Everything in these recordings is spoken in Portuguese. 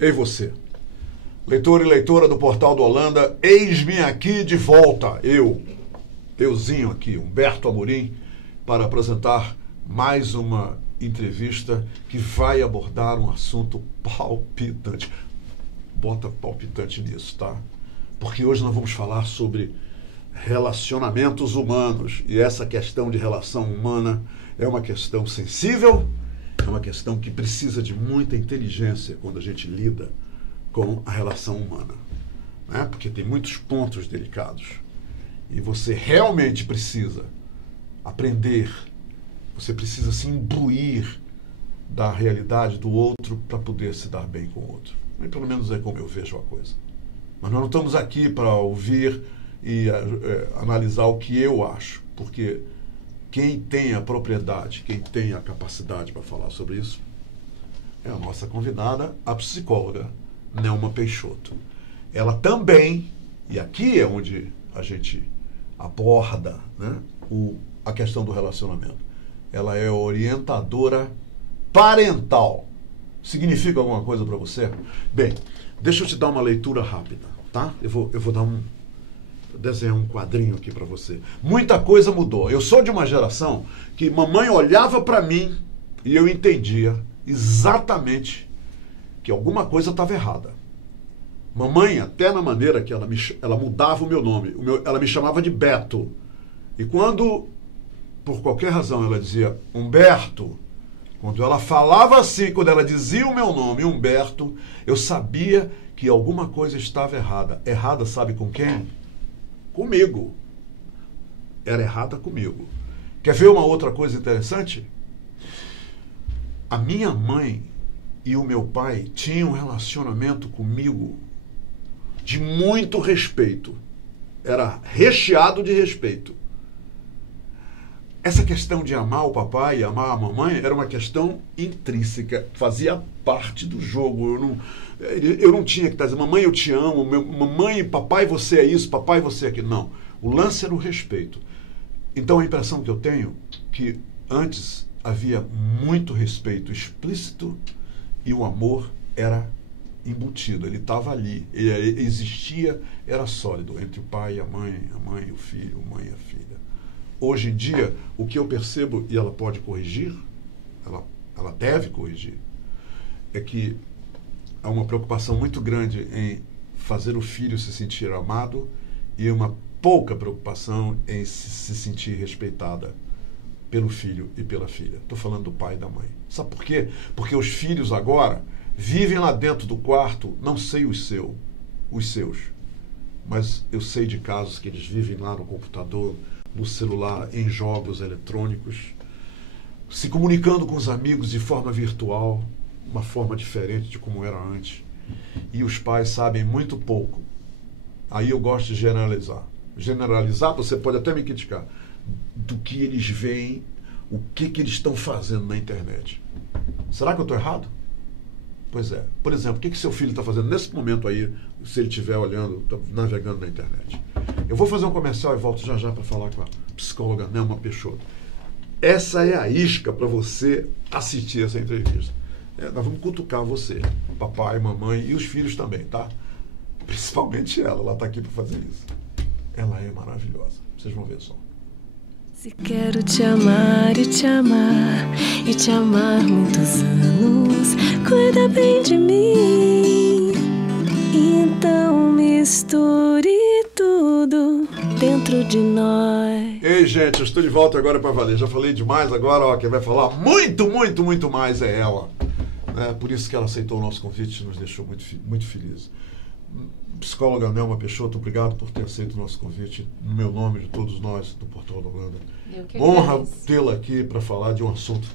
Ei você, leitor e leitora do Portal do Holanda, eis-me aqui de volta, euzinho aqui, Humberto Amorim, para apresentar mais uma entrevista que vai abordar um assunto palpitante. Bota palpitante nisso, tá? Porque hoje nós vamos falar sobre relacionamentos humanos, e essa questão de relação humana é uma questão sensível, é uma questão que precisa de muita inteligência quando a gente lida com a relação humana, né? Porque tem muitos pontos delicados e você realmente precisa aprender, você precisa se imbuir da realidade do outro para poder se dar bem com o outro. E pelo menos é como eu vejo a coisa. Mas nós não estamos aqui para ouvir e analisar o que eu acho, porque quem tem a propriedade, quem tem a capacidade para falar sobre isso é a nossa convidada, a psicóloga Nelma Peixoto. Ela também, e aqui é onde a gente aborda, né, a questão do relacionamento, ela é orientadora parental. Significa alguma coisa para você? Bem, deixa eu te dar uma leitura rápida, tá? Eu vou dar desenhar um quadrinho aqui para você. Muita coisa mudou. Eu sou de uma geração que mamãe olhava para mim e eu entendia exatamente que alguma coisa estava errada. Mamãe, até na maneira que ela mudava o meu nome, ela me chamava de Beto. E quando, por qualquer razão, ela dizia Humberto, quando ela falava assim, quando ela dizia o meu nome, Humberto, eu sabia que alguma coisa estava errada. Errada, sabe com quem? Comigo. Era errada comigo. Quer ver uma outra coisa interessante? A minha mãe e o meu pai tinham um relacionamento comigo de muito respeito. Era recheado de respeito. Essa questão de amar o papai e amar a mamãe era uma questão intrínseca, fazia parte do jogo. Eu não tinha que estar dizendo, mamãe, eu te amo, mamãe, papai, você é isso, papai, você é aquilo. Não. O lance era o respeito. Então a impressão que eu tenho é que antes havia muito respeito explícito e o amor era embutido, ele estava ali, ele existia, era sólido entre o pai e a mãe e o filho, a mãe e a filha. Hoje em dia, o que eu percebo, e ela pode corrigir, ela deve corrigir, é que há uma preocupação muito grande em fazer o filho se sentir amado e uma pouca preocupação em se sentir respeitada pelo filho e pela filha. Estou falando do pai e da mãe. Sabe por quê? Porque os filhos agora vivem lá dentro do quarto, não sei os seus, mas eu sei de casos que eles vivem lá no computador, no celular, em jogos eletrônicos, se comunicando com os amigos de forma virtual, uma forma diferente de como era antes. E os pais sabem muito pouco. Aí eu gosto de generalizar. Generalizar, você pode até me criticar, do que eles veem, o que eles estão fazendo na internet. Será que eu estou errado? Pois é. Por exemplo, o que seu filho está fazendo nesse momento aí, se ele estiver olhando, navegando na internet? Eu vou fazer um comercial e volto já para falar com a psicóloga Nelma Peixoto. Essa é a isca para você assistir essa entrevista. Nós vamos cutucar você, papai, mamãe e os filhos também, tá? Principalmente ela está aqui para fazer isso. Ela é maravilhosa. Vocês vão ver só. Se quero te amar e te amar e te amar muitos anos, cuida bem de mim. Então misture tudo dentro de nós. Ei, gente, eu estou de volta agora para valer. Já falei demais agora, ó, quem vai falar muito, muito, muito mais é ela. Por isso que ela aceitou o nosso convite e nos deixou muito, muito felizes. Psicóloga Nelma Peixoto, obrigado por ter aceito o nosso convite, no meu nome, de todos nós do Portal da Holanda. Honra tê-la aqui para falar de um assunto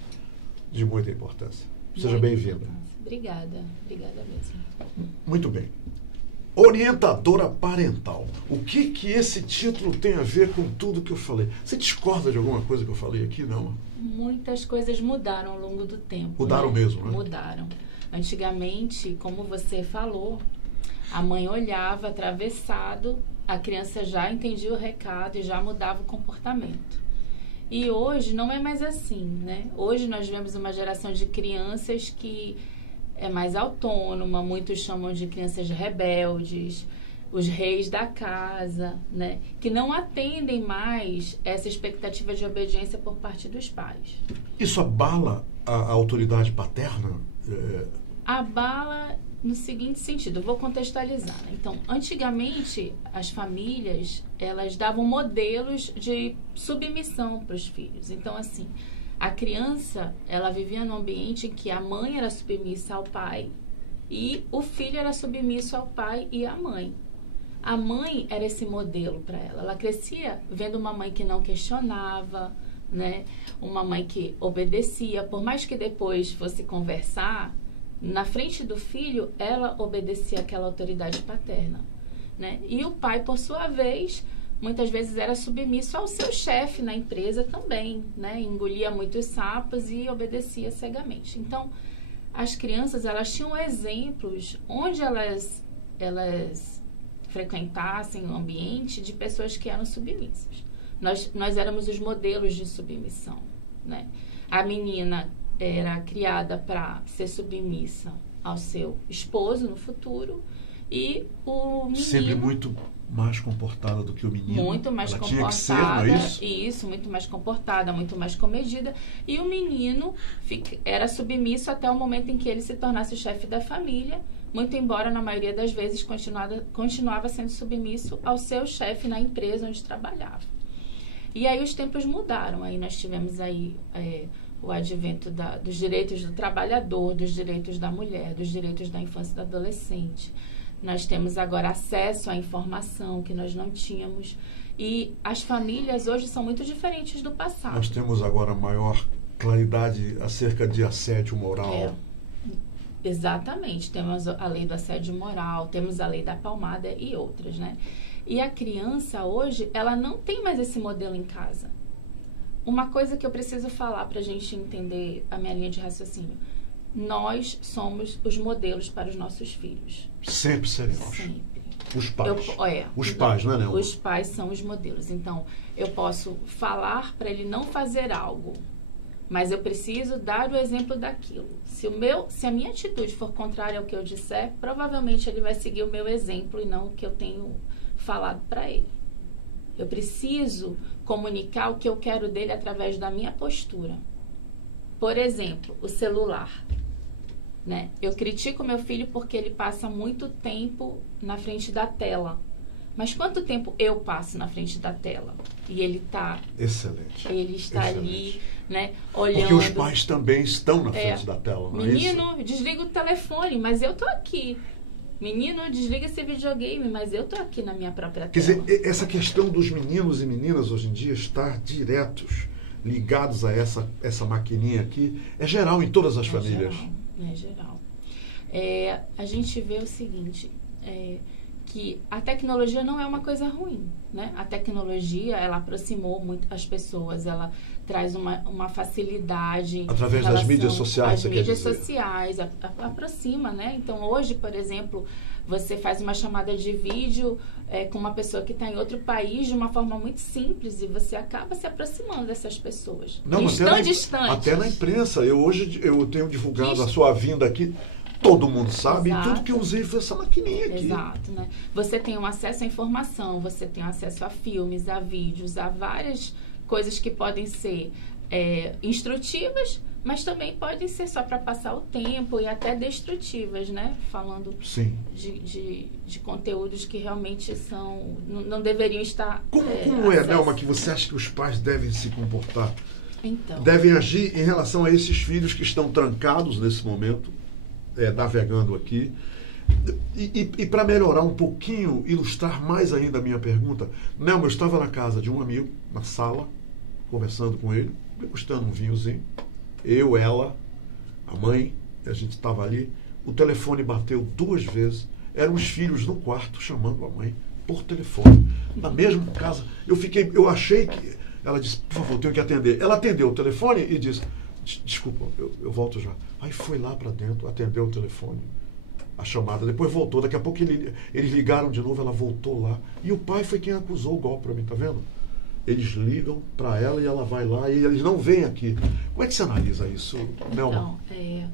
de muita importância. Seja bem-vinda. Obrigada mesmo. Muito bem. Orientadora parental. O que esse título tem a ver com tudo que eu falei? Você discorda de alguma coisa que eu falei aqui, não? Muitas coisas mudaram ao longo do tempo. Mudaram mesmo, né? Mudaram. Antigamente, como você falou, a mãe olhava atravessado, a criança já entendia o recado e já mudava o comportamento. E hoje não é mais assim, né? Hoje nós vemos uma geração de crianças que é mais autônoma, muitos chamam de crianças rebeldes, os reis da casa, né? Que não atendem mais essa expectativa de obediência por parte dos pais. Isso abala a autoridade paterna? Abala no seguinte sentido, eu vou contextualizar. Né? Então, antigamente, as famílias, elas davam modelos de submissão para os filhos. Então, assim, a criança, ela vivia num ambiente em que a mãe era submissa ao pai e o filho era submisso ao pai e à mãe. A mãe era esse modelo para ela. Ela crescia vendo uma mãe que não questionava, né? Uma mãe que obedecia. Por mais que depois fosse conversar, na frente do filho, ela obedecia àquela autoridade paterna, né? E o pai, por sua vez, muitas vezes era submisso ao seu chefe na empresa também, né? Engolia muitos sapos e obedecia cegamente. Então, as crianças, elas tinham exemplos onde elas frequentassem um ambiente de pessoas que eram submissas. Nós éramos os modelos de submissão, né? A menina era criada para ser submissa ao seu esposo no futuro e o menino... Sempre muito mais comportada do que o menino. Muito mais ela comportada. Tinha que ser, não é isso? Muito mais comportada, muito mais comedida. E o menino era submisso até o momento em que ele se tornasse o chefe da família, muito embora, na maioria das vezes, continuava sendo submisso ao seu chefe na empresa onde trabalhava. E aí os tempos mudaram. Aí nós tivemos aí o advento dos direitos do trabalhador, dos direitos da mulher, dos direitos da infância e do adolescente. Nós temos agora acesso à informação que nós não tínhamos. E as famílias hoje são muito diferentes do passado. Nós temos agora maior claridade acerca de assédio moral. Exatamente. Temos a lei do assédio moral, temos a lei da palmada e outras, né? E a criança hoje, ela não tem mais esse modelo em casa. Uma coisa que eu preciso falar para a gente entender a minha linha de raciocínio. Nós somos os modelos para os nossos filhos. Sempre seremos. Sempre. Os pais. Os pais, não é, Nelma? Os pais são os modelos. Então, eu posso falar para ele não fazer algo, mas eu preciso dar o exemplo daquilo. Se a minha atitude for contrária ao que eu disser, provavelmente ele vai seguir o meu exemplo e não o que eu tenho falado para ele. Eu preciso comunicar o que eu quero dele através da minha postura. Por exemplo, o celular. Né? Eu critico meu filho porque ele passa muito tempo na frente da tela. Mas quanto tempo eu passo na frente da tela? E ele está... Excelente. Ele está ali, né, olhando... Porque os pais também estão na frente da tela, não Menino, é isso? desliga o telefone, mas eu tô aqui. Menino, desliga esse videogame, mas eu tô aqui na minha própria tela. Quer dizer, essa questão dos meninos e meninas hoje em dia estar diretos, ligados a essa maquininha aqui, é geral em todas as famílias. É geral. A gente vê o seguinte, que a tecnologia não é uma coisa ruim, né? A tecnologia, ela aproximou muito as pessoas, ela traz uma facilidade... Através das mídias sociais, as você mídias quer dizer? sociais, aproxima, né? Então, hoje, por exemplo, você faz uma chamada de vídeo com uma pessoa que está em outro país de uma forma muito simples e você acaba se aproximando dessas pessoas. Não, estão distantes. Até na imprensa. Hoje eu tenho divulgado a sua vinda aqui. Todo mundo sabe. Exato. E tudo que eu usei foi essa maquininha aqui. Exato, né? Você tem um acesso à informação, você tem acesso a filmes, a vídeos, a várias coisas que podem ser instrutivas, mas também podem ser só para passar o tempo e até destrutivas, né? Falando Sim. de conteúdos que realmente não deveriam estar... Como é, Nelma, que você acha que os pais devem se comportar? Então, Devem agir em relação a esses filhos que estão trancados nesse momento, navegando aqui. E para melhorar um pouquinho, ilustrar mais ainda a minha pergunta, Nelma, eu estava na casa de um amigo, na sala, conversando com ele, degustando um vinhozinho. Eu, ela, a mãe, a gente estava ali. O telefone bateu 2 vezes. Eram os filhos no quarto chamando a mãe por telefone. Na mesma casa. Eu achei que... Ela disse, por favor, tenho que atender. Ela atendeu o telefone e disse, desculpa, eu volto já. Aí foi lá para dentro, atendeu o telefone, a chamada. Depois voltou. Daqui a pouco eles ligaram de novo, ela voltou lá. E o pai foi quem acusou o golpe para mim, tá vendo? Eles ligam para ela e ela vai lá e eles não vêm aqui. Como é que você analisa isso, Nelma? Então,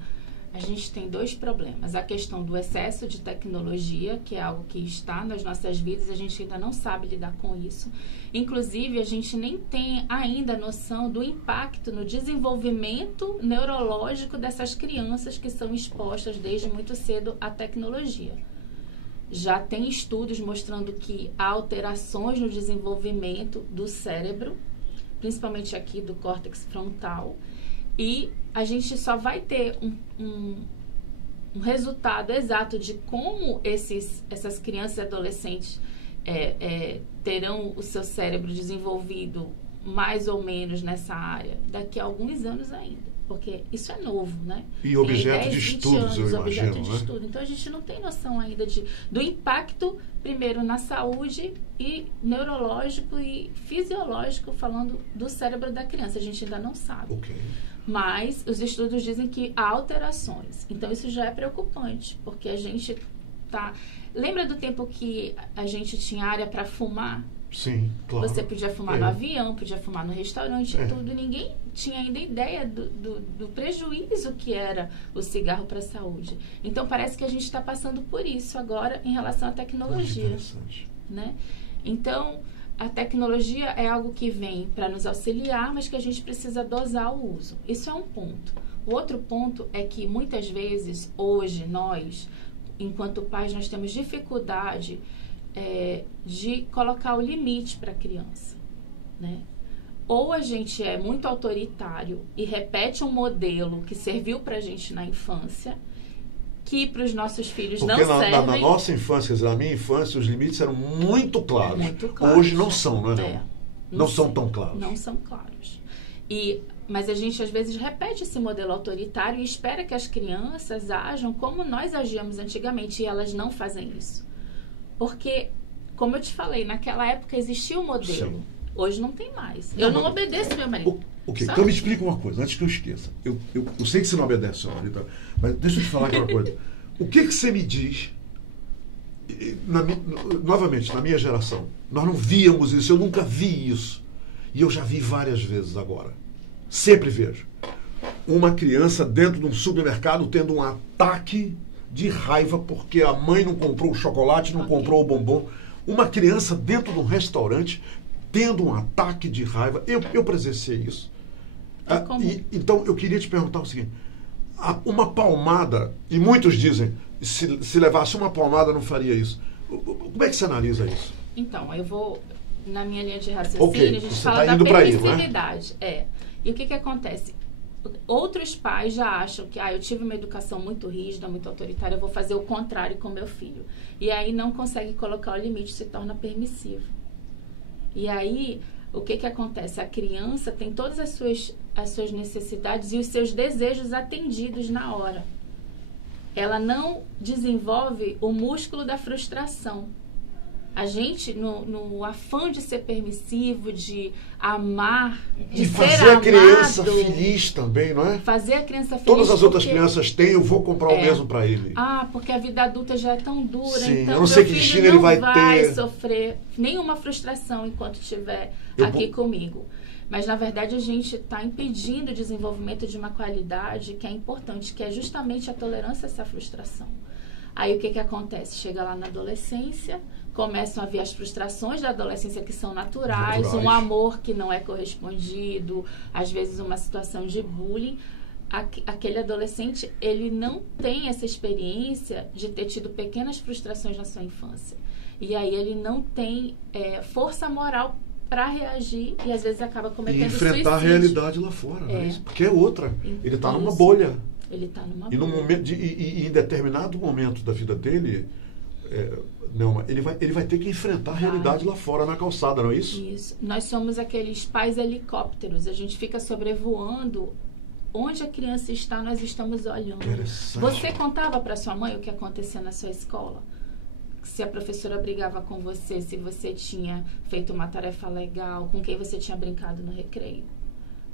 a gente tem dois problemas. A questão do excesso de tecnologia, que é algo que está nas nossas vidas, a gente ainda não sabe lidar com isso. Inclusive, a gente nem tem ainda noção do impacto no desenvolvimento neurológico dessas crianças que são expostas desde muito cedo à tecnologia. Já tem estudos mostrando que há alterações no desenvolvimento do cérebro, principalmente aqui do córtex frontal, e a gente só vai ter um resultado exato de como essas crianças e adolescentes terão o seu cérebro desenvolvido mais ou menos nessa área daqui a alguns anos ainda. Porque isso é novo, né? E objeto de estudos, eu imagino, né? Estudo. Então, a gente não tem noção ainda do impacto, primeiro, na saúde e neurológico e fisiológico, falando do cérebro da criança. A gente ainda não sabe. Okay. Mas os estudos dizem que há alterações. Então, isso já é preocupante, porque a gente tá... Lembra do tempo que a gente tinha área para fumar? Sim, claro. Você podia fumar no avião, podia fumar no restaurante e tudo. Ninguém tinha ainda ideia do prejuízo que era o cigarro para a saúde. Então, parece que a gente está passando por isso agora em relação à tecnologia. Muito interessante. Né? Então, a tecnologia é algo que vem para nos auxiliar, mas que a gente precisa dosar o uso. Isso é um ponto. O outro ponto é que, muitas vezes, hoje, nós, enquanto pais, nós temos dificuldade de colocar o limite para a criança, né? Ou a gente é muito autoritário e repete um modelo que serviu para a gente na infância, que para os nossos filhos porque não serve. Na nossa infância, quer dizer, na minha infância, os limites eram muito claros. Muito claros. Hoje não são, não é? Não são tão claros. Não são claros. Mas a gente, às vezes, repete esse modelo autoritário e espera que as crianças ajam como nós agíamos antigamente, e elas não fazem isso. Porque, como eu te falei, naquela época existia o modelo. Sim. Hoje não tem mais. Eu não obedeço meu marido. Ok, então me explica uma coisa, antes que eu esqueça. Eu sei que você não obedece seu marido, mas deixa eu te falar aquela coisa. O que você me diz, novamente, na minha geração, nós não víamos isso, eu nunca vi isso. E eu já vi várias vezes agora. Sempre vejo. Uma criança dentro de um supermercado tendo um ataque de raiva porque a mãe não comprou o chocolate, não comprou o bombom. Uma criança dentro de um restaurante tendo um ataque de raiva. Eu presenciei isso. Então, eu queria te perguntar o seguinte. Uma palmada, e muitos dizem, se levasse uma palmada não faria isso. Como é que você analisa isso? Então, eu vou, na minha linha de raciocínio, a gente fala da permissividade. E o que acontece? Outros pais já acham que eu tive uma educação muito rígida, muito autoritária, eu vou fazer o contrário com meu filho. E aí não consegue colocar o limite, se torna permissivo. E aí, o que acontece? A criança tem todas as suas necessidades e os seus desejos atendidos na hora. Ela não desenvolve o músculo da frustração. A gente, no afã de ser permissivo, de amar, de ser amado... E fazer a criança feliz também, não é? Fazer a criança feliz. Todas as outras crianças têm, eu vou comprar o mesmo para ele. Porque a vida adulta já é tão dura, sim, então eu não sei que destino ele vai ter. Sofrer nenhuma frustração enquanto estiver aqui comigo. Mas, na verdade, a gente está impedindo o desenvolvimento de uma qualidade que é importante, que é justamente a tolerância a essa frustração. Aí, o que acontece? Chega lá na adolescência, começam a vir as frustrações da adolescência que são naturais, um amor que não é correspondido, às vezes uma situação de bullying. Aquele adolescente, ele não tem essa experiência de ter tido pequenas frustrações na sua infância. E aí ele não tem força moral para reagir e às vezes acaba cometendo suicídio. E enfrentar a realidade lá fora, né? Porque é outra. Ele está numa bolha. Ele está numa bolha. E, em determinado momento da vida dele, ele vai ter que enfrentar a realidade lá fora, na calçada, não é isso? Isso. Nós somos aqueles pais helicópteros. A gente fica sobrevoando. Onde a criança está, nós estamos olhando. Você contava para sua mãe o que acontecia na sua escola? Se a professora brigava com você, se você tinha feito uma tarefa legal, com quem você tinha brincado no recreio.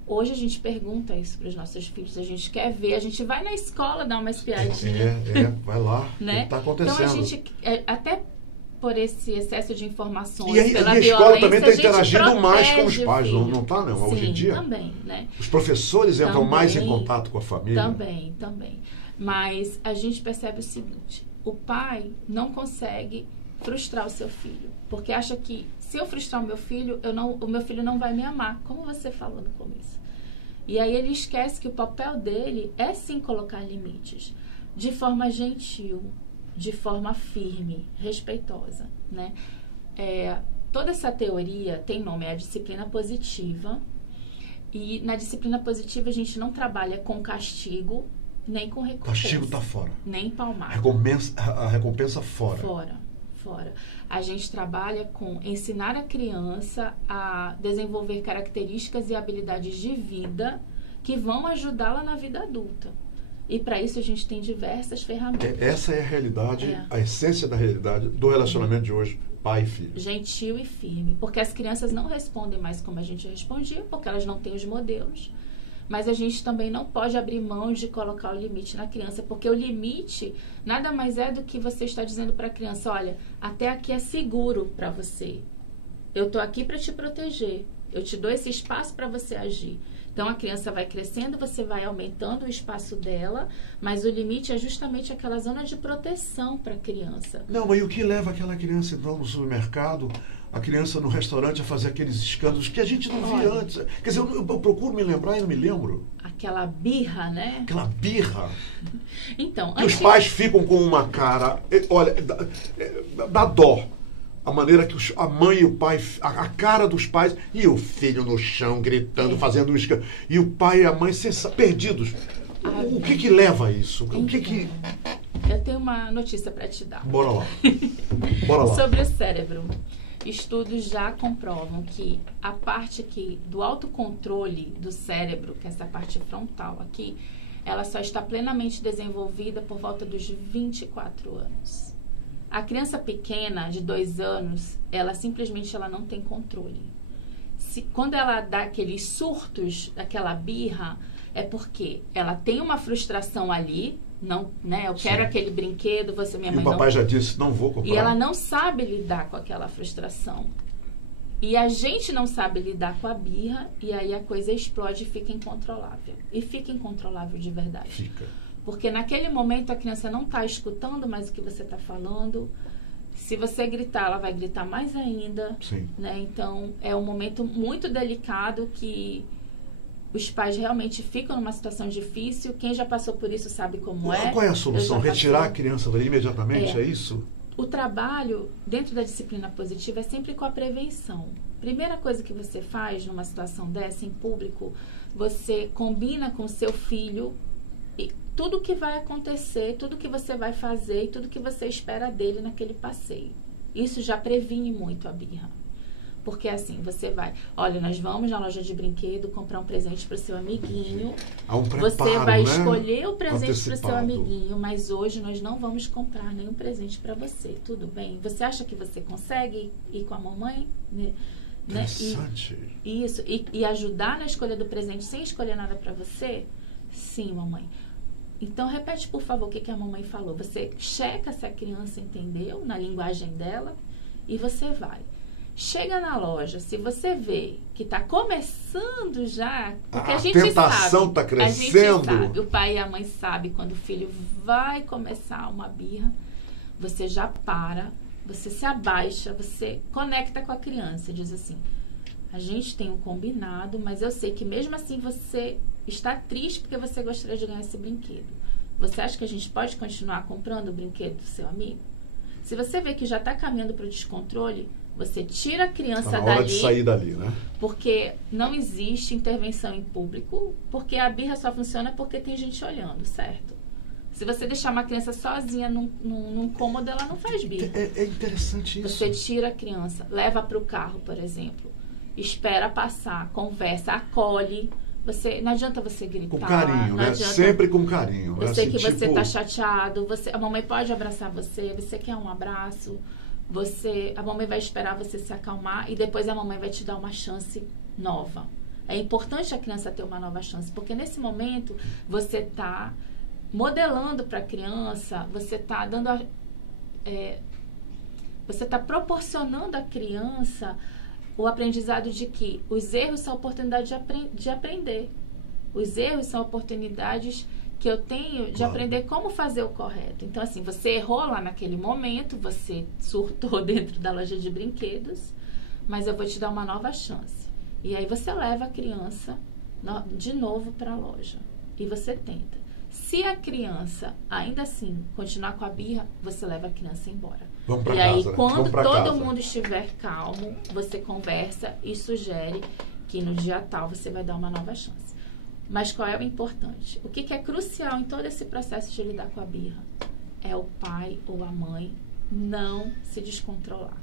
Hoje a gente pergunta isso para os nossos filhos, a gente quer ver, a gente vai na escola dar uma espiadinha. Vai lá, né? O que está acontecendo. Então a gente, até por esse excesso de informações, E a pela escola violência, também a está gente interagindo mais com os protege o pais, não filho. está, não? Sim, Hoje em dia, também, né? os professores entram Também, mais em contato com a família. Também. Mas a gente percebe o seguinte, o pai não consegue frustrar o seu filho, porque acha que se eu frustrar o meu filho não vai me amar, como você falou no começo. E aí ele esquece que o papel dele é sim colocar limites, de forma gentil, de forma firme, respeitosa, né? Toda essa teoria tem nome, é a disciplina positiva. E na disciplina positiva a gente não trabalha com castigo, nem com recompensa. Castigo está fora. Nem palmar. A recompensa fora. Fora. A gente trabalha com ensinar a criança a desenvolver características e habilidades de vida que vão ajudá-la na vida adulta. E para isso a gente tem diversas ferramentas. Essa é a realidade, a essência da realidade do relacionamento de hoje, pai e filho. Gentil e firme. Porque as crianças não respondem mais como a gente respondia, porque elas não têm os modelos. Mas a gente também não pode abrir mão de colocar o limite na criança, porque o limite nada mais é do que você está dizendo para a criança, olha, até aqui é seguro para você. Eu estou aqui para te proteger. Eu te dou esse espaço para você agir. Então, a criança vai crescendo, você vai aumentando o espaço dela, mas o limite é justamente aquela zona de proteção para a criança. Não, mas e o que leva aquela criança, então, no supermercado, a criança no restaurante a fazer aqueles escândalos que a gente não via antes? Quer dizer, eu procuro me lembrar e não me lembro. Aquela birra, né? Aquela birra. Então, que os pais ficam com uma cara... Olha, dá dó. A maneira que a mãe e o pai, a cara dos pais, e o filho no chão gritando, fazendo um escândalo, e o pai e a mãe perdidos. O que leva a isso? Então, eu tenho uma notícia para te dar. Bora lá. Bora lá. Sobre o cérebro. Estudos já comprovam que a parte do autocontrole do cérebro, que é essa parte frontal aqui, ela só está plenamente desenvolvida por volta dos 24 anos. A criança pequena, de 2 anos, ela simplesmente não tem controle. Quando ela dá aqueles surtos, aquela birra, é porque ela tem uma frustração ali, não, né? Eu quero aquele brinquedo, minha mãe não... E o papai já disse, não vou comprar. E ela não sabe lidar com aquela frustração. E a gente não sabe lidar com a birra, e aí a coisa explode e fica incontrolável. E fica incontrolável de verdade. Fica. Porque naquele momento a criança não está escutando mais o que você está falando. Se você gritar, ela vai gritar mais ainda. Sim. Né? Então, é um momento muito delicado que os pais realmente ficam numa situação difícil. Quem já passou por isso sabe como é. Qual é a solução? Retirar a criança daí imediatamente? É isso? O trabalho dentro da disciplina positiva é sempre com a prevenção. Primeira coisa que você faz numa situação dessa em público, você combina com seu filho tudo que vai acontecer, tudo que você vai fazer e tudo que você espera dele naquele passeio. Isso já previne muito a birra. Porque assim, você vai... Olha, nós vamos na loja de brinquedo comprar um presente para o seu amiguinho. Há um preparo, você vai né? escolher o presente para o seu Antecipado. amiguinho, mas hoje nós não vamos comprar nenhum presente para você. Tudo bem? Você acha que você consegue ir com a mamãe? Né? Interessante. E ajudar na escolha do presente sem escolher nada para você? Sim, mamãe. Então, repete, por favor, o que a mamãe falou. Você checa se a criança entendeu na linguagem dela e você vai. Chega na loja, se você vê que está começando já... Porque a gente tentação está crescendo. A gente sabe, o pai e a mãe sabem quando o filho vai começar uma birra, você já para, você se abaixa, você conecta com a criança, diz assim, a gente tem um combinado, mas eu sei que mesmo assim você está triste porque você gostaria de ganhar esse brinquedo. Você acha que a gente pode continuar comprando o brinquedo do seu amigo? Se você vê que já está caminhando para o descontrole, você tira a criança dali. Tá na hora de sair dali, né? Porque não existe intervenção em público, porque a birra só funciona porque tem gente olhando, certo? Se você deixar uma criança sozinha num cômodo, ela não faz birra. É interessante isso. Você tira a criança, leva para o carro, por exemplo, espera passar, conversa, acolhe. Não adianta você gritar. Com carinho, né? Sempre com carinho. Eu sei que você está chateado, a mamãe pode abraçar você quer um abraço, a mamãe vai esperar você se acalmar e depois a mamãe vai te dar uma chance nova. É importante a criança ter uma nova chance, porque nesse momento você está modelando para a criança, você está dando você está proporcionando à criança o aprendizado de que os erros são oportunidades de aprender. Os erros são oportunidades que eu tenho de aprender como fazer o correto. Então, assim, você errou lá naquele momento, você surtou dentro da loja de brinquedos, mas eu vou te dar uma nova chance. E aí você leva a criança de novo para a loja e você tenta. Se a criança, ainda assim, continuar com a birra, você leva a criança embora. Vamos pra e casa, aí, né? quando todo casa. mundo estiver calmo, você conversa e sugere que no dia tal você vai dar uma nova chance. Mas qual é o importante? O que é crucial em todo esse processo de lidar com a birra? É o pai ou a mãe não se descontrolar.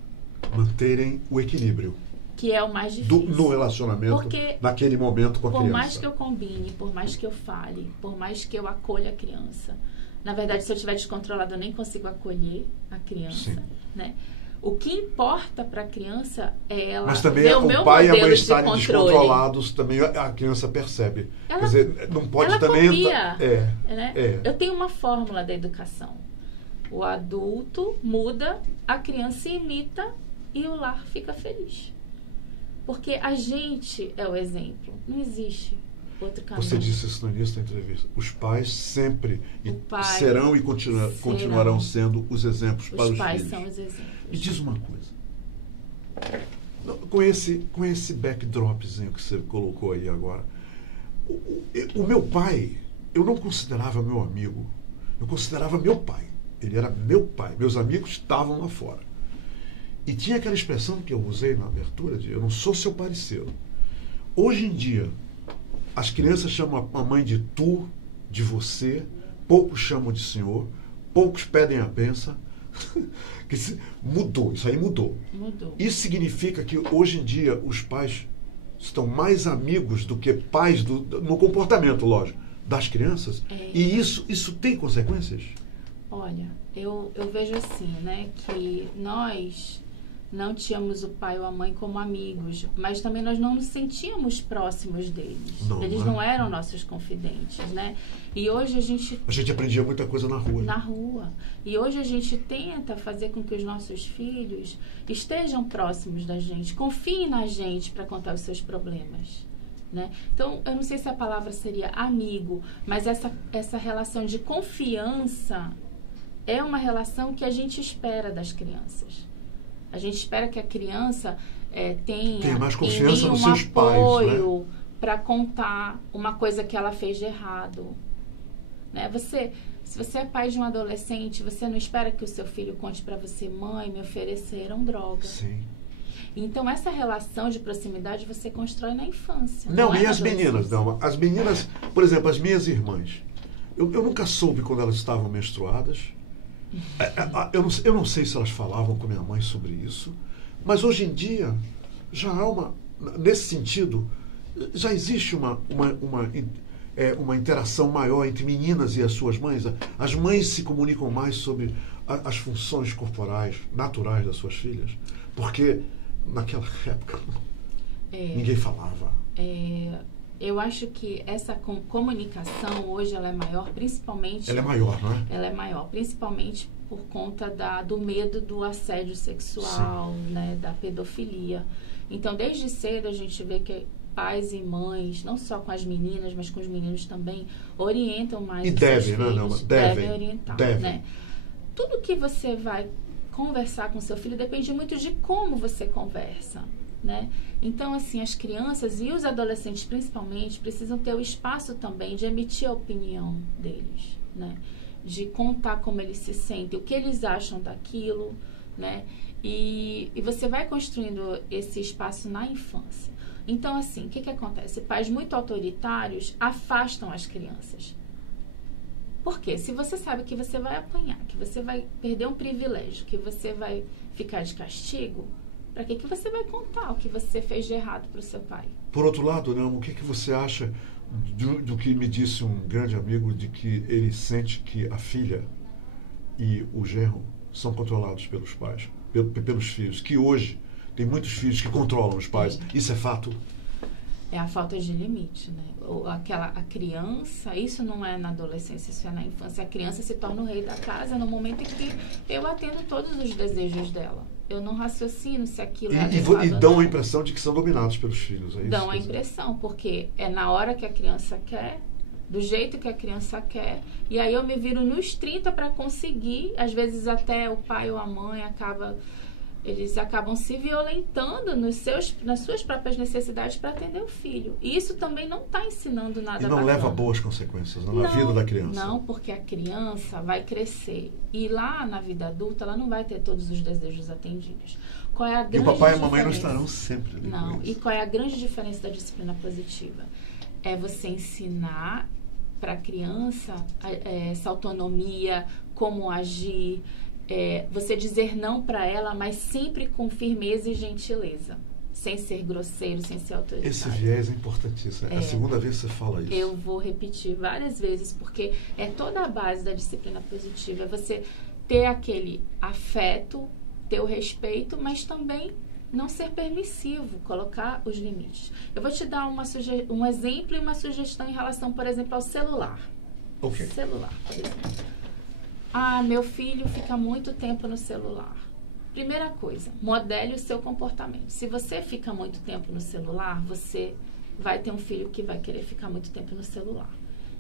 Manterem o equilíbrio. Que é o mais difícil. No relacionamento, porque naquele momento com a criança. Por mais que eu combine, por mais que eu fale, por mais que eu acolha a criança. Na verdade, se eu estiver descontrolada, eu nem consigo acolher a criança. Sim. Né? O que importa para a criança é ela Mas também ver o meu o pai e a mãe modelo de estarem controle. descontrolados, também a criança percebe. Ela, quer dizer, não pode ela também... copia, né? É. Eu tenho uma fórmula da educação. O adulto muda, a criança imita e o lar fica feliz. Porque a gente é o exemplo. Não existe outro caminho. Você disse isso no início da entrevista. Os pais sempre serão e continuarão sendo os exemplos para os filhos. Os pais são os exemplos. Me diz uma coisa. Com esse backdropzinho que você colocou aí agora. O meu pai, eu não considerava meu amigo. Eu considerava meu pai. Ele era meu pai. Meus amigos estavam lá fora. E tinha aquela expressão que eu usei na abertura de eu não sou seu parceiro. Hoje em dia, as crianças chamam a mãe de tu, de você, poucos chamam de senhor, poucos pedem a benção. Mudou, isso aí mudou. Isso significa que hoje em dia os pais estão mais amigos do que pais no comportamento, lógico, das crianças. E isso tem consequências? Olha, eu vejo assim, né, que nós não tínhamos o pai ou a mãe como amigos, mas também nós não nos sentíamos próximos deles. Eles não eram nossos confidentes, né? E hoje a gente aprendia muita coisa na rua. Na rua. E hoje a gente tenta fazer com que os nossos filhos estejam próximos da gente, confiem na gente para contar os seus problemas. Né? Então, eu não sei se a palavra seria amigo, mas essa relação de confiança é uma relação que a gente espera das crianças. A gente espera que a criança tenha mais confiança nos seus apoio, né? Para contar uma coisa que ela fez de errado. Né? Se você é pai de um adolescente, você não espera que o seu filho conte para você: mãe, me ofereceram droga. Sim. Então, essa relação de proximidade você constrói na infância. Não, e as meninas, não. As meninas, por exemplo, as minhas irmãs, eu nunca soube quando elas estavam menstruadas. Eu não sei se elas falavam com minha mãe sobre isso, mas hoje em dia já há nesse sentido, já existe uma interação maior entre meninas e as suas mães. As mães se comunicam mais sobre as funções corporais naturais das suas filhas, porque naquela época ninguém falava. Eu acho que essa comunicação hoje ela é maior, principalmente... Ela é maior, não é? Ela é maior, principalmente por conta do medo do assédio sexual, né, da pedofilia. Então, desde cedo a gente vê que pais e mães, não só com as meninas, mas com os meninos também, orientam mais os seus filhos. Devem orientar, né? Tudo que você vai conversar com seu filho depende muito de como você conversa, né? Então, assim, as crianças e os adolescentes, principalmente, precisam ter o espaço também de emitir a opinião deles, né? De contar como eles se sentem, o que eles acham daquilo, né? E você vai construindo esse espaço na infância. Então, assim, o que acontece? Pais muito autoritários afastam as crianças. Por quê? Se você sabe que você vai apanhar, que você vai perder um privilégio, que você vai ficar de castigo, para que você vai contar o que você fez de errado para o seu pai? Por outro lado, Nelma, o que você acha do que me disse um grande amigo, de que ele sente que a filha e o genro são controlados pelos pais, pelos filhos, que hoje tem muitos filhos que controlam os pais? Isso é fato? É a falta de limite, né? A criança, isso não é na adolescência, isso é na infância. A criança se torna o rei da casa no momento em que eu atendo todos os desejos dela. Eu não raciocino se aquilo é adequado E ou dão não. a impressão de que são dominados pelos filhos, é isso? Dão a impressão, porque é na hora que a criança quer, do jeito que a criança quer, e aí eu me viro nos 30 para conseguir, às vezes até o pai ou a mãe eles acabam se violentando nas suas próprias necessidades para atender o filho. E isso também não está ensinando nada E não bacana. leva a boas consequências na vida da criança. Não, porque a criança vai crescer. E lá na vida adulta, ela não vai ter todos os desejos atendidos. Qual é a grande E o papai e a mamãe não diferença? estarão sempre ali. Não. com E isso. qual é a grande diferença da disciplina positiva? É você ensinar para a criança essa autonomia, como agir, você dizer não para ela, mas sempre com firmeza e gentileza, sem ser grosseiro, sem ser autoritário. Esse viés é importantíssimo. É a segunda vez que você fala isso. Eu vou repetir várias vezes, porque é toda a base da disciplina positiva. É você ter aquele afeto, ter o respeito, mas também não ser permissivo, colocar os limites. Eu vou te dar um exemplo e uma sugestão em relação, por exemplo, ao celular. Ok. Celular, por exemplo. Meu filho fica muito tempo no celular. Primeira coisa, modele o seu comportamento. Se você fica muito tempo no celular, você vai ter um filho que vai querer ficar muito tempo no celular.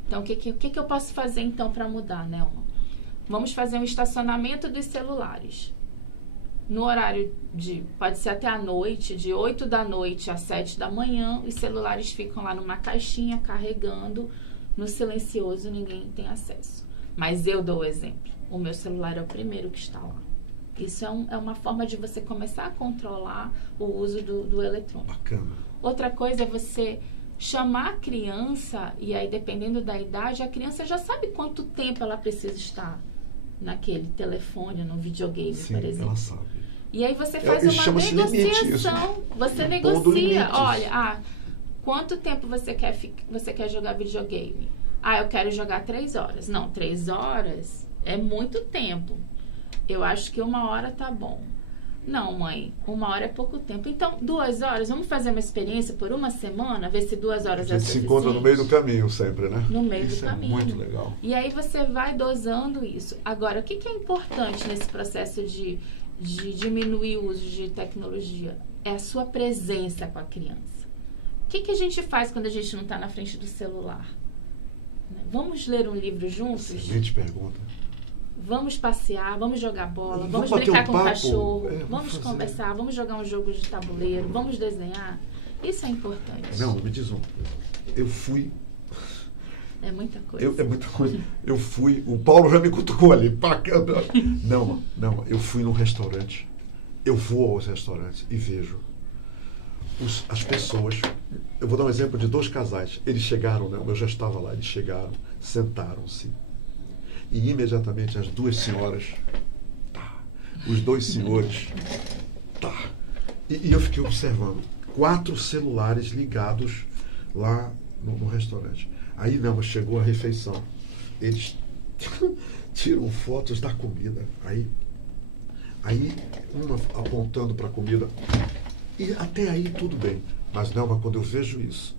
Então, o que eu posso fazer, então, para mudar, Nelma? Vamos fazer um estacionamento dos celulares. No horário pode ser até à noite, de 8 da noite às 7 da manhã, os celulares ficam lá numa caixinha, carregando, no silencioso, ninguém tem acesso. Mas eu dou o exemplo. O meu celular é o primeiro que está lá. Isso é uma forma de você começar a controlar o uso do eletrônico. Bacana. Outra coisa é você chamar a criança, e aí dependendo da idade, a criança já sabe quanto tempo ela precisa estar naquele telefone, no videogame, Sim, por exemplo. ela sabe. E aí você faz Isso uma chama-se limite, negociação. Você Impondo negocia. limites. Olha, quanto tempo você quer jogar videogame? Eu quero jogar 3 horas. Não, 3 horas é muito tempo. Eu acho que 1 hora tá bom. Não, mãe, 1 hora é pouco tempo. Então, 2 horas, vamos fazer uma experiência por uma semana, ver se 2 horas A é gente se suficiente. encontra no meio do caminho sempre, né? No meio Isso do é caminho. muito legal. E aí você vai dosando isso. Agora, o que é importante nesse processo de diminuir o uso de tecnologia? É a sua presença com a criança. O que a gente faz quando a gente não está na frente do celular? Vamos ler um livro juntos? Excelente pergunta. Vamos passear, vamos jogar bola, Vamos vamos bater brincar um com o papo. cachorro, Vamos vamos fazer. conversar, vamos jogar um jogo de tabuleiro, vamos desenhar. Isso é importante. Não, me diz eu fui... É muita coisa. É muita coisa. Eu fui... O Paulo já me cutucou ali. Não, eu fui num restaurante. Eu vou aos restaurantes e vejo as pessoas... Eu vou dar um exemplo de 2 casais. Eles chegaram, né? Eu já estava lá. Eles chegaram, sentaram-se. E imediatamente as 2 senhoras... os 2 senhores... E eu fiquei observando. 4 celulares ligados lá no restaurante. Aí não, chegou a refeição. Eles tiram fotos da comida. Aí uma apontando para a comida. E até aí tudo bem. Mas não, quando eu vejo isso,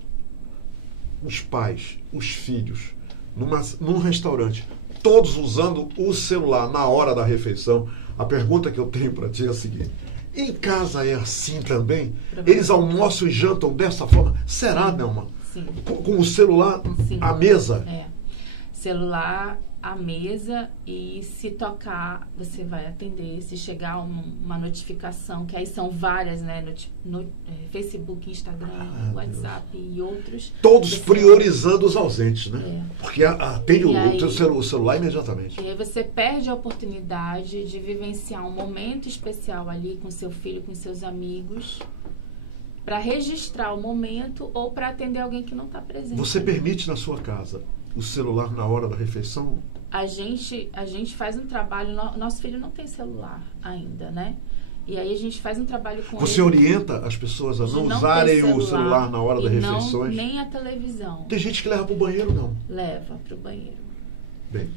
os pais, os filhos, num restaurante, todos usando o celular na hora da refeição, a pergunta que eu tenho para ti é a seguinte: em casa é assim também? Eles almoçam e jantam dessa forma? Será, Nelma? Sim. Com o celular à mesa? Celular à mesa, e se tocar, você vai atender. Se chegar uma notificação, que aí são várias, né? Facebook, Instagram, WhatsApp e outros. Todos priorizando os ausentes, né? Porque atende o celular imediatamente. E aí você perde a oportunidade de vivenciar um momento especial ali com seu filho, com seus amigos, para registrar o momento ou para atender alguém que não está presente. Você permite na sua casa o celular na hora da refeição? A gente faz um trabalho... Nosso filho não tem celular ainda, né? E aí a gente faz um trabalho com Você ele. orienta as pessoas a não ter usarem o celular na hora das refeições? Nem a televisão. Tem gente que leva para o banheiro, não. Leva para o banheiro. Bem,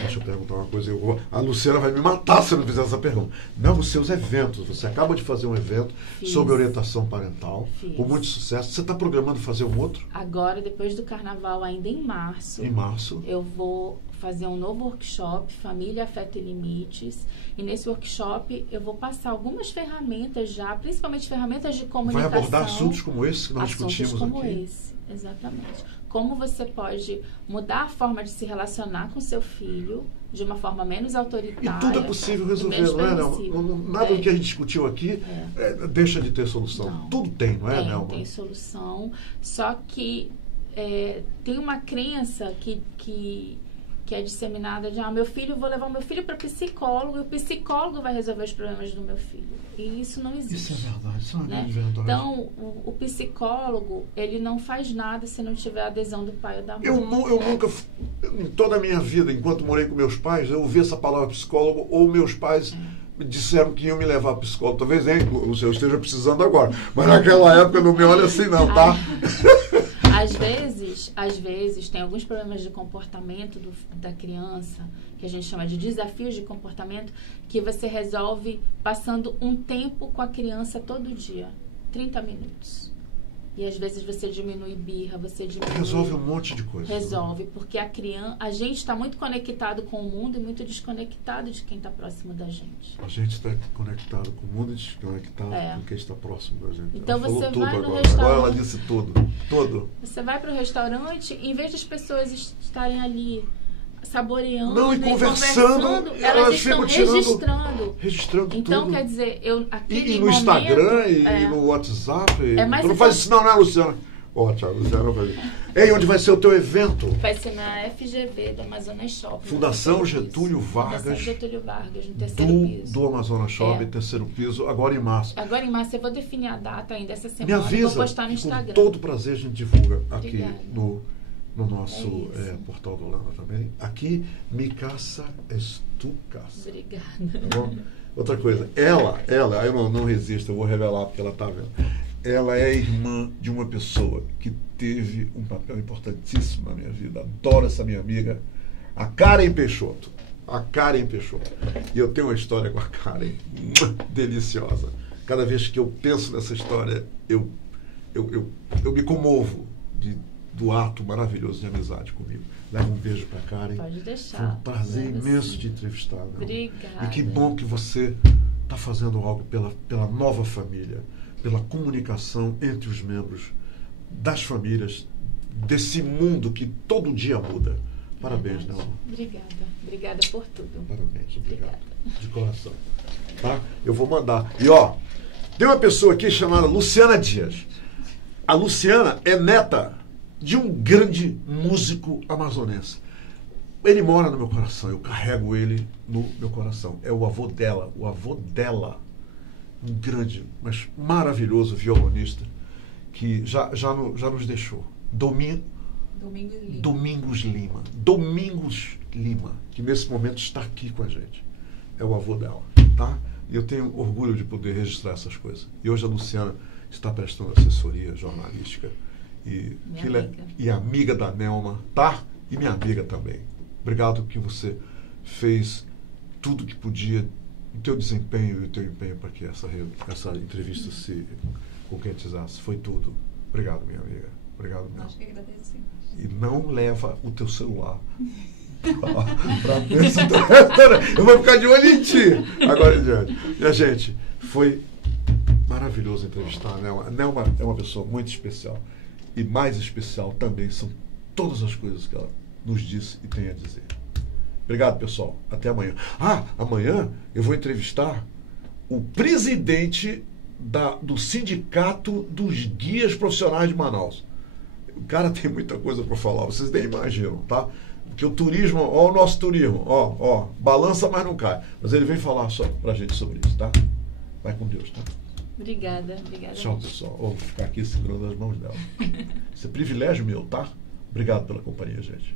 Deixa eu perguntar uma coisa. A Luciana vai me matar se eu não fizer essa pergunta. Não, os seus eventos. Você acaba de fazer um evento sobre orientação parental, com muito sucesso. Você está programando fazer um outro? Agora, depois do carnaval, ainda em março. Em março. Eu vou fazer um novo workshop, Família, Afeto e Limites. E nesse workshop eu vou passar algumas ferramentas já, principalmente ferramentas de comunicação. Vai abordar assuntos como esse que nós discutimos aqui? Assuntos como esse, exatamente. Como você pode mudar a forma de se relacionar com seu filho de uma forma menos autoritária. E tudo é possível resolver, não é, Nelma? Nada do que a gente discutiu aqui deixa de ter solução. Não. Tudo tem, não é, Nelma? Tem solução, só que tem uma crença que é disseminada de vou levar o meu filho para psicólogo e o psicólogo vai resolver os problemas do meu filho. E isso não existe. Isso é verdade, isso é né? verdade. Então, o psicólogo, ele não faz nada se não tiver a adesão do pai ou da mãe. Eu nunca, em toda a minha vida, enquanto morei com meus pais, eu ouvi essa palavra psicólogo, ou meus pais me disseram que iam me levar a psicólogo. Talvez eu esteja precisando agora, mas naquela época não me olha assim não, tá? Às vezes, tem alguns problemas de comportamento da criança, que a gente chama de desafios de comportamento, que você resolve passando um tempo com a criança todo dia, 30 minutos. E às vezes você diminui birra, você diminui... Resolve um monte de coisa. Resolve, porque a gente está muito conectado com o mundo e muito desconectado de quem está próximo da gente. A gente está conectado com o mundo e desconectado com quem está próximo da gente. Então ela você falou tudo vai no agora. restaurante... Agora ela disse tudo. Tudo. Você vai para o restaurante, em vez das pessoas estarem ali saboreando, não, e conversando, elas estão registrando. Então, tudo. quer dizer, E no Instagram, e no WhatsApp. Tu não faz isso não, né, Luciana? Tiago, Luciana vai ver. Ei, onde vai ser o teu evento? Vai ser na FGV do Amazonas Shopping. Fundação Getúlio Vargas. Fundação Getúlio Vargas, no terceiro piso. Do Amazonas Shopping, terceiro piso, agora em março. Agora em março, eu vou definir a data ainda essa semana. Me avisa, vou postar no Instagram. Com todo prazer a gente divulga aqui no nosso Portal do Holanda também. Aqui, mi casa es tu casa. Obrigada. Tá bom? Outra coisa, ela, eu não resisto, eu vou revelar porque ela está vendo. Ela é irmã de uma pessoa que teve um papel importantíssimo na minha vida. Adoro essa minha amiga, a Karen Peixoto. A Karen Peixoto. E eu tenho uma história com a Karen deliciosa. Cada vez que eu penso nessa história, eu me comovo do ato maravilhoso de amizade comigo. Leva um beijo para a Karen. Pode deixar. Foi um prazer imenso te entrevistar. Obrigada. E que bom que você está fazendo algo pela nova família, pela comunicação entre os membros das famílias, desse mundo que todo dia muda. Parabéns, Nelma. Obrigada. Obrigada por tudo. Parabéns, obrigado. De coração. Tá? Eu vou mandar. E tem uma pessoa aqui chamada Luciana Dias. A Luciana é neta de um grande músico amazonense. Ele mora no meu coração, eu carrego ele no meu coração. É o avô dela, um grande, mas maravilhoso violonista, que já nos deixou. Domingos Lima, que nesse momento está aqui com a gente. É o avô dela, tá? E eu tenho orgulho de poder registrar essas coisas. E hoje a Luciana está prestando assessoria jornalística e amiga da Nelma, tá? E minha amiga também. Obrigado que você fez tudo que podia, o teu desempenho e o teu empenho para que essa entrevista se concretizasse. Foi tudo. Obrigado, minha amiga. Obrigado mesmo. Acho que agradeço. E não leva o teu celular para ver se eu vou ficar de olho em ti agora em diante. Minha gente, foi maravilhoso entrevistar a Nelma. A Nelma é uma pessoa muito especial. E mais especial também são todas as coisas que ela nos disse e tem a dizer. Obrigado, pessoal. Até amanhã. Amanhã eu vou entrevistar o presidente do Sindicato dos Guias Profissionais de Manaus. O cara tem muita coisa para falar, vocês nem imaginam, tá? Porque o turismo, o nosso turismo, balança, mas não cai. Mas ele vem falar só pra gente sobre isso, tá? Vai com Deus, tá? Obrigada. Tchau, pessoal. Vou ficar aqui segurando as mãos dela. Isso é privilégio meu, tá? Obrigado pela companhia, gente.